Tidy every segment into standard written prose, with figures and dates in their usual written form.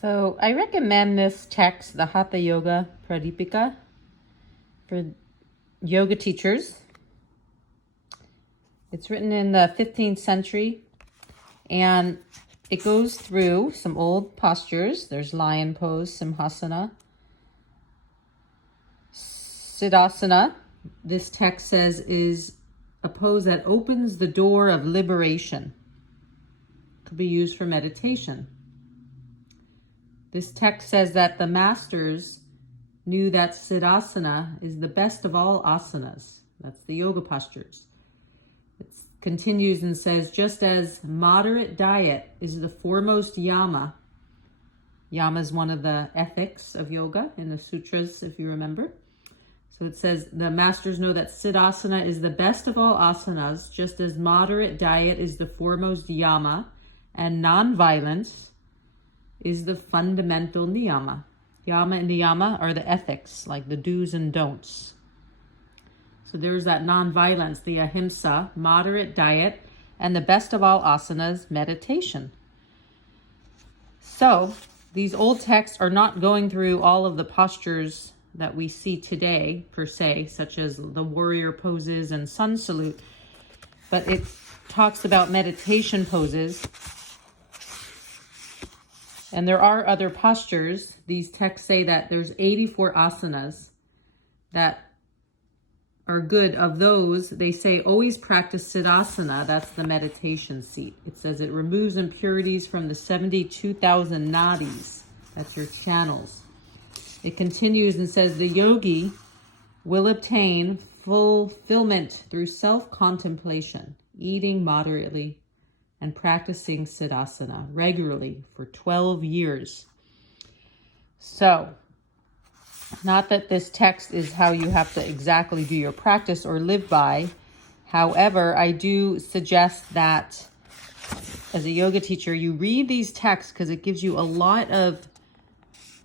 So I recommend this text, the Hatha Yoga Pradipika, for yoga teachers. It's written in the 15th century, and it goes through some old postures. There's lion pose, simhasana, siddhasana. This text says is a pose that opens the door of liberation. It could be used for meditation. This text says that the masters knew that siddhasana is the best of all asanas. That's the yoga postures. It continues and says, just as moderate diet is the foremost yama. Yama is one of the ethics of yoga in the sutras, if you remember. So it says the masters know that siddhasana is the best of all asanas, just as moderate diet is the foremost yama, and non-violence is the fundamental niyama. Yama and niyama are the ethics, like the do's and don'ts. So there's that non-violence, the ahimsa, moderate diet, and the best of all asanas, meditation. So these old texts are not going through all of the postures that we see today, per se, such as the warrior poses and sun salute, but it talks about meditation poses. And there are other postures. These texts say that there's 84 asanas that are good. Of those, they say always practice siddhasana. That's the meditation seat. It says it removes impurities from the 72,000 nadis. That's your channels. It continues and says the yogi will obtain fulfillment through self-contemplation, eating moderately, and practicing siddhasana regularly for 12 years. So, not that this text is how you have to exactly do your practice or live by. However, I do suggest that as a yoga teacher, you read these texts because it gives you a lot of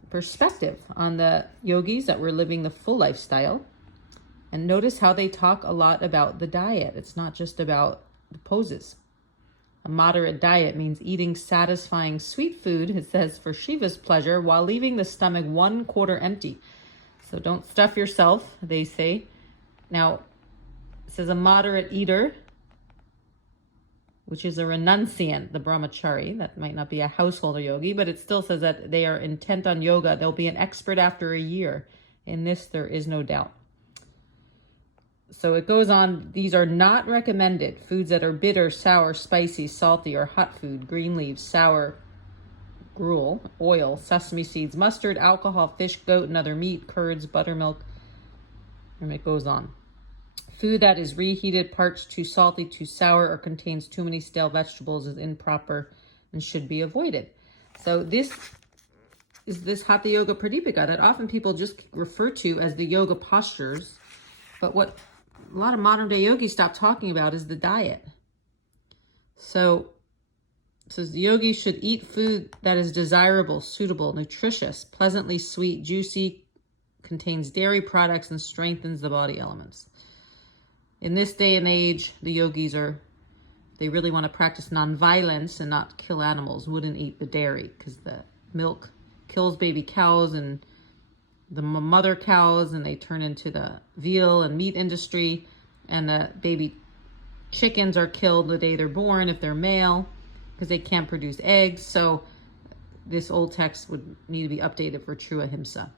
perspective on the yogis that were living the full lifestyle. And notice how they talk a lot about the diet. It's not just about the poses. A moderate diet means eating satisfying sweet food, it says, for Shiva's pleasure, while leaving the stomach 1/4 empty. So don't stuff yourself, they say. Now, it says a moderate eater, which is a renunciant, the brahmachari. That might not be a householder yogi, but it still says that they are intent on yoga. They'll be an expert after a year. In this, there is no doubt. So it goes on, these are not recommended. Foods that are bitter, sour, spicy, salty, or hot food, green leaves, sour, gruel, oil, sesame seeds, mustard, alcohol, fish, goat, and other meat, curds, buttermilk, and it goes on. Food that is reheated, parched, too salty, too sour, or contains too many stale vegetables is improper and should be avoided. So this is this Hatha Yoga Pradipika that often people just refer to as the yoga postures. But what a lot of modern day yogis stop talking about is the diet. So it says the yogi should eat food that is desirable, suitable, nutritious, pleasantly sweet, juicy, contains dairy products, and strengthens the body elements. In this day and age, the yogis they really want to practice non-violence and not kill animals, wouldn't eat the dairy because the milk kills baby cows and the mother cows, and they turn into the veal and meat industry, and the baby chickens are killed the day they're born if they're male because they can't produce eggs. So this old text would need to be updated for true ahimsa.